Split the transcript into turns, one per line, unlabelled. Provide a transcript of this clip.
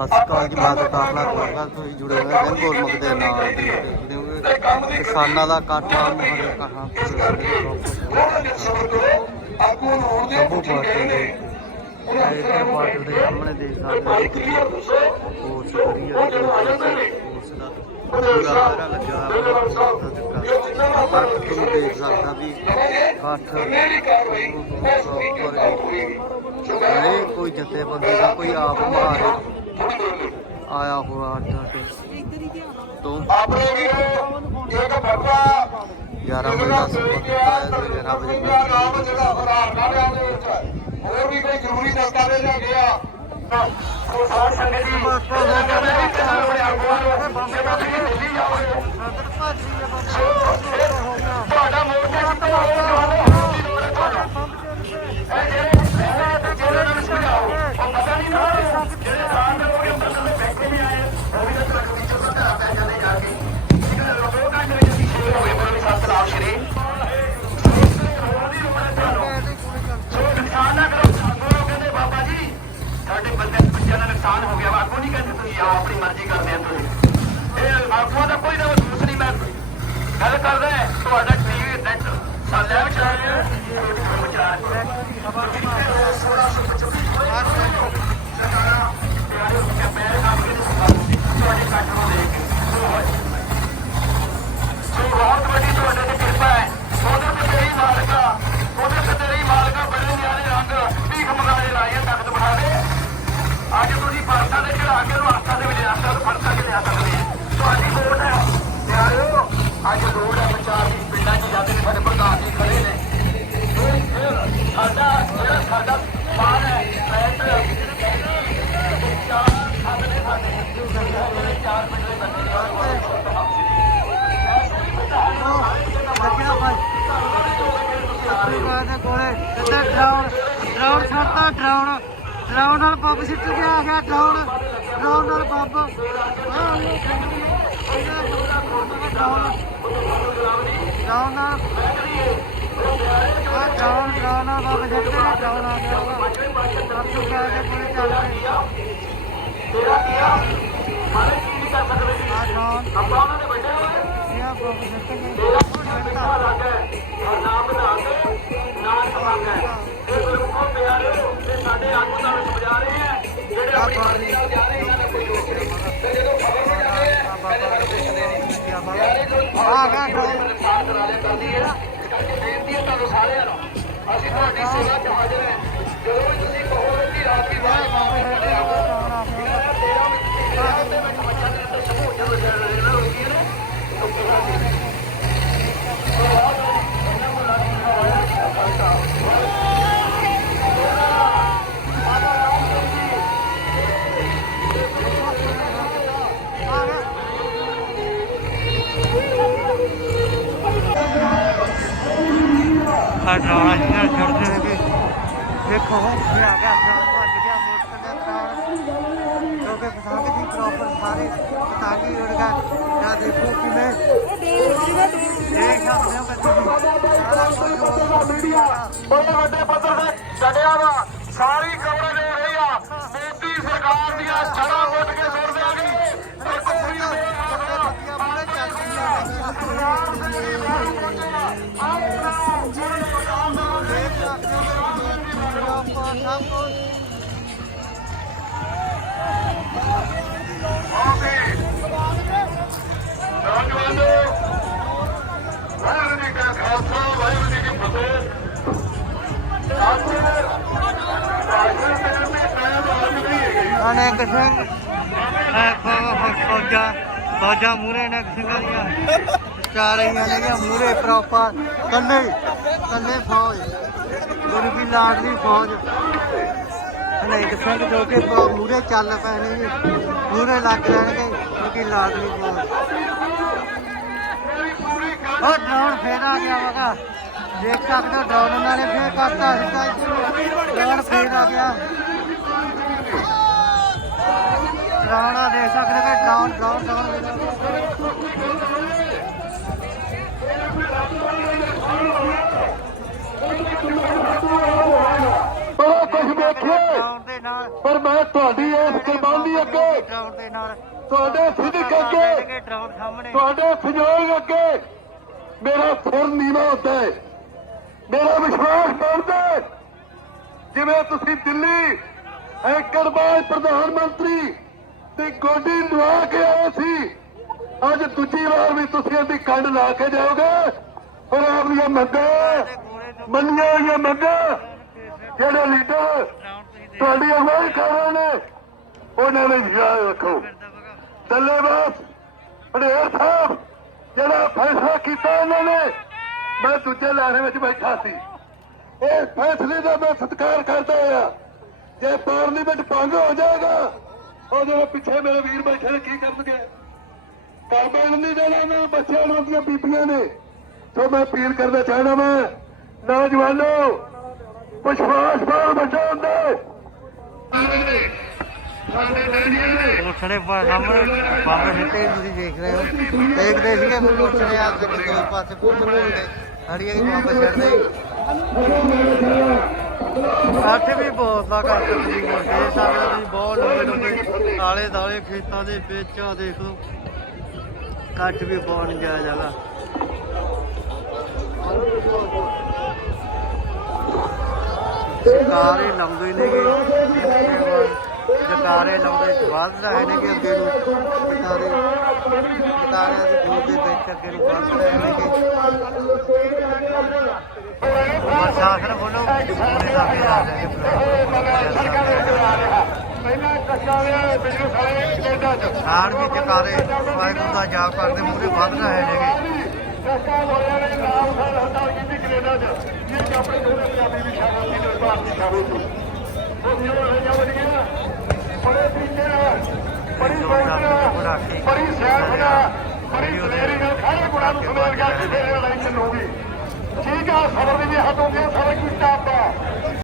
ਹਸਪਤਾਲ ਦੀ ਬਾਤ ਕਾਫਲਾ ਕੋਲਗਾ ਤੋਂ ਹੀ ਜੁੜੇ ਹੋਏ ਹਨ ਗੋਲਮੁਖ ਦੇ ਨਾਲ ਦੇ ਕਿਉਂਕਿ ਕਿਸਾਨਾਂ ਦਾ ਆ ਮੋਹਰੇ ਕਹਾਂ
ਆਗੂ ਹੋਣ ਦੇ
ਪਾਰਟੀ ਦੇ ਇਹ ਪਾਰਟੀ ਦੇ ਸਾਹਮਣੇ ਦੇਖ ਸਕਦੇ ਹੋ। ਕੋਰਸ ਕਰੀ ਹੈ ਕੋਰਸ ਦਾ ਪੂਰਾ ਸਾਰਾ ਲੱਗਾ ਹੋਇਆ ਪਰ ਤੁਸੀਂ ਦੇਖ ਸਕਦਾ ਵੀ ਇਕੱਠ ਨਹੀਂ ਕੋਈ ਦਾ ਕੋਈ ਆਪ ਮਾਰ ਆਇਆ ਹੋਇਆ ਅੱਡਾ ਤੋਂ
ਆਪਣੇ ਵੀਰੋ ਇੱਕ ਬੱਬਾ
11 ਵਜੇ ਦਾ ਸਮਾਂ ਦਿੱਤਾ ਹੈ। ਤੇ 11 ਵਜੇ
ਉਹਦਾ ਨਾਮ ਜਿਹੜਾ ਫਰਾਰ ਕਾਲਿਆਂ ਦੇ ਵਿੱਚ ਹੈ। ਹੋਰ ਵੀ ਕੋਈ ਜ਼ਰੂਰੀ ਦਸਤਾਵੇਜ਼ ਹੈਗੇ ਆ। ਉਹ ਸਾਧ ਸੰਗਤ ਜੀ ਕਹਿੰਦੇ ਵੀ ਕਿਸਾਨ ਆਪਣੇ ਆਗੂਆਂ ਨੂੰ ਬੰਦੇ ਦਾ ਵੀ ਦਿੱਲੀ ਜਾਓਗੇ। ਤੁਹਾਡਾ ਨਹੀਂ ਆਪਣੀ ਮਰਜ਼ੀ ਕਰਦੇ ਆ ਤੁਸੀਂ। ਇਹ ਆਗੂਆਂ ਦਾ
ਡਰਾਉਣ ਛੱਡਤਾ ਡਰਾਉਣ। ਡਰਾਉਣ ਨਾਲ ਪੰਪ ਸਿੱਟ ਕੇ ਆ ਗਿਆ ਡਰਾਉਣ। ਡਰਾਉਣ ਨਾਲ ਪੰਪ ਡਰਾਉਣ ਨਾਲ ਆਹ ਡਰਾਉਣ ਆ ਗਿਆ ਵਾ ਸਭ ਤੋਂ ਦੇ ਕੋਲੇ
ਤੇਰਾ ਕੀ ਆ ਹਾਲੇ ਕਰ ਸਕਦੇ ਜੀ ਆਪਾਂ ਉਹਨਾਂ ਦੇ ਬੈਠੇ ਹੋਏ
ਇਹ ਪੰਪ ਸਿੱਟ ਕੇ
ਤੇਰਾ ਲੱਗ ਹੈ ਔਰ ਨਾਮ ਬਣਾ ਕੇ ਨਾਮ ਮੰਗ ਹੈ ਇਹ ਗੁਰਮੁਖੋ ਪਿਆਰਿਓ ਤੇ ਸਾਡੇ ਆਗੂ ਤੁਹਾਨੂੰ ਸਮਝਾ ਰਹੇ ਆ ਜਿਹੜੇ
ਆਹ
ਨਾਲ ਜਾ ਰਹੇ ਇਹਨਾਂ ਦਾ ਕੋਈ ਦੋਸ਼ ਨਹੀਂ ਤੇ ਜਦੋਂ ਖਬਰ ਹੋ ਜਾਂਦੇ ਆ ਪਹਿਲੇ ਸਾਨੂੰ ਦੇਖਦੇ ਨਹੀਂ ਯਾਰੇ ਜੋ
ਆ
ਸਾਰਿਆਂ ਨੂੰ। ਅਸੀਂ ਤੁਹਾਡੀ ਸੇਵਾ 'ਚ ਹਾਜ਼ਰ ਹਾਂ। ਜਦੋਂ ਵੀ ਤੁਸੀਂ ਕਹੋਗੇ ਕਿ ਰਾਤ ਦੀ ਬਾਤ
ਦੇਖੋ ਇਹ ਗਿਆ ਭੱਜ ਗਿਆ ਮੋਟਰਸਾਈਕਲ ਡਰਾਉਣ ਕਿਉਂਕਿ ਪਤੰਗ ਦੀ ਪ੍ਰੋਪਰ ਸਾਰੇ ਪਤੰਗੀ ਉੜ ਗਏ ਜਾਂ ਦੇਖੋ ਕਿਵੇਂ ਦੇਖ ਸਕਦੇ ਹੋ ਕਿ ਤੁਸੀਂ ਸਾਰਾ ਕੁਝ
ਬੜੇ ਵੱਡੇ ਪੱਧਰ
ਅਨੇਕ ਸਿੰਘ। ਫੌਜਾਂ ਫੌਜਾਂ ਮੂਰੇ ਨੇ ਸਿੰਘਾਂ ਦੀਆਂ। ਚਾਰ ਰਹੀਆਂ ਨੇ ਮੂਰੇ ਪ੍ਰੋਪਰ ਕੱਲੇ ਕੱਲੇ ਫੌਜ। ਗੁਰੂ ਕੀ ਲਾਡਲੀ ਫੌਜ। ਅਨੇਕ ਸਿੰਘ ਜੋ ਕਿ ਮੂਰੇ ਚੱਲ ਪਏ ਨੇ ਜੀ। ਮੂਰੇ ਲੱਗ ਲੈਣਗੇ ਕਿਉਂਕਿ ਲਾਡਲੀ ਫੌਜ। ਉਹ ਡਰਾਉਣ ਫੇਰ ਆ ਗਿਆ ਵਗਾ ਦੇਖ ਸਕਦੇ ਹੋ ਡਰਾਉਣ ਉਹਨਾਂ ਨੇ ਫੇਰ ਕਰਤਾ ਸਿੱਧਾ ਡਰਾਉਣ ਫੇਰ ਆ ਗਿਆ। ਡਰਾਉਣਾ ਦੇਖ ਸਕਦੇ ਹੋ ਡਰਾਉਣ ਡਰਾਉਣ ਡਰਾਉਣ
ਅੱਗੇ।
ਡਰਾਉਣ ਦੇ ਨਾਲ
ਤੁਹਾਡੇ ਸਿੱਧਕ ਅੱਗੇ।
ਡਰਾਉਣ ਸਾਹਮਣੇ
ਤੁਹਾਡੇ ਸਹਿਯੋਗ ਅੱਗੇ। ਮੇਰਾ ਸਿਰ ਨੀਵਾ ਹੁੰਦਾ ਹੈ। ਮੇਰਾ ਵਿਸ਼ਵਾਸ ਬਣਦਾ ਹੈ। ਜਿਵੇਂ ਤੁਸੀਂ ਦਿੱਲੀ ਹੈਕੜਬਾਜ਼ ਪ੍ਰਧਾਨ ਮੰਤਰੀ ਤੇ ਗੋਡੀ ਲਵਾ ਕੇ ਆਏ ਸੀ। ਅੱਜ ਦੂਜੀ ਵਾਰ ਵੀ ਤੁਸੀਂ ਇਹਦੀ ਕੰਡ ਲਾ ਕੇ ਜਾਓਗੇ। ਔਰ ਆਪਣੀਆਂ ਮੰਗਾਂ, ਮੰਨੀਆਂ ਹੋਈਆਂ ਮੰਗਾਂ, ਜਿਹੜੇ ਲੀਡਰ ਤੁਹਾਡੀ ਅਗਵਾਈ ਕਰ ਰਹੇ ਨੇ ਉਹਨਾਂ ਨੂੰ ਯਾਦ ਰੱਖੋ।
ਕਰਦਾ ਬਗਾ
ਪੜੇਰ ਸਾਹਿਬ, ਜਿਹੜਾ ਫੈਸਲਾ ਕੀਤਾ ਉਹਨਾਂ ਨੇ, ਮੈਂ ਦੂਜੇ ਲਾਰੇ ਵਿੱਚ ਬੈਠਾ ਸੀ। ਇਹ ਫੈਸਲੇ ਦਾ ਮੈਂ ਸਤਿਕਾਰ ਕਰਦਾ ਆ ਜੇ ਪਾਰਲੀਮੈਂਟ ਭੰਗ ਹੋ ਜਾਏਗਾ ਉਹਦੇ ਪਿੱਛੇ ਮੇਰੇ ਵੀਰ ਬੈਠੇ, ਕੀ ਕਰਨਗੇ? ਕਾਬਲ ਨਹੀਂ ਦੇਣਾ ਉਹਨਾਂ ਬੱਚਿਆਂ ਨੂੰ ਦੀਆਂ ਬੀਬੀਆਂ ਨੇ ਸੋ ਮੈਂ ਅਪੀਲ ਕਰਨਾ ਚਾਹਣਾ ਮੈਂ ਨੌਜਵਾਨੋ, ਵਿਸ਼ਵਾਸ ਪਾਓ ਬਚਾਉਂਦੇ ਸਾਡੇ ਡੈਡੀਆਂ
ਪਰ ਸਾਹਮਣੇ ਬੰਬ ਸਿੱਟੇ ਤੁਸੀਂ ਦੇਖ ਰਹੇ ਹੋ। ਦੇਖਦੇ ਸੀਗੇ ਵੀ ਪੁਲਿਸੜੇ ਆ ਕੇ ਦੋ ਪਾਸੇ ਪੁੱਤ ਬੋਲਦੇ ਹੜੀਆਂ ਦੀ ਬੰਬ ਛੱਡਦੇ ਅੱਠ ਵੀ ਬਹੁਤ ਆ ਘੱਟ ਤਕਰੀਬਨ ਦੇ ਸਕਦੇ ਤੁਸੀਂ ਬਹੁਤ ਲੰਬੇ ਲੰਬੇ ਆਲੇ ਦਾਲੇ ਖੇਤਾਂ ਦੇ ਵਿੱਚ ਆ ਦੇਖ ਲਓ। ਕੱਟ ਵੀ ਬਹੁਤ ਨਜਾਇਜ਼ ਹੈਗਾ ਸਰਕਾਰੇ ਲਾਉਂਦੇ ਨੇਗੇ। ਸਰਕਾਰੇ ਲਾਉਂਦੇ ਵੱਧ ਰਹੇ ਨੇਗੇ ਅੱਗੇ ਨੂੰ ਸਰਕਾਰੇ ਸਰਕਾਰਿਆਂ ਦੀ ਦੂਰ ਦੇ ਵਿੱਚ ਅੱਗੇ ਨੂੰ ਵੱਧ ਰਹੇ ਨੇਗੇ ਪ੍ਰਸ਼ਾਸਨ ਵੱਲੋਂ ਪੂਰੇ ਦਾ ਵੀ ਆ ਰਹੇ
ਪਹਿਲਾਂ ਟੱਕਾ ਦੇ ਵਾਲੇ ਕੈਨੇਡਾ ਚ
ਸਾਰ ਵੀ ਜਕਾਰੇ ਵਾਹਿਗੁਰੂ ਦਾ ਜਾਪ ਕਰਦੇ ਮੂਰੇ ਵੱਧ ਰਹੇ ਨੇਗੇ
ਟੱਕਾ ਵਾਲਿਆਂ ਨੇ ਨਾਮ ਖਾਨ ਕੀਤੀ ਕੈਨੇਡਾ ਚ ਇਹ ਆਪਣੇ ਪੰਜਾਬੀ ਵੀ ਸ਼ਾਮਲ ਸੀ ਤੇ ਭਾਰਤੀ ਸ਼ਾਮਲ ਸੀ ਉਹ ਜਿਹੜਾ ਹੋ ਜਾ ਵੜ ਗਿਆ ਬੜੇ ਤਰੀਕੇ ਨਾਲ ਬੜੀ ਸੋਚ ਬੜੀ ਸਿਆਸਤ ਨਾਲ ਬੜੀ ਦਲੇਰੀ ਨਾਲ ਸਾਰੇ ਗੁਣਾਂ ਨੂੰ ਸਮੇਲ ਗਿਆ ਕਿ ਫਿਰ ਠੀਕ ਆ ਸਬਰ ਦੀ ਵੀ ਹੱਦ ਹੋ ਗਈ ਸਾਰੇ ਕੋਈ ਟਾਪਾ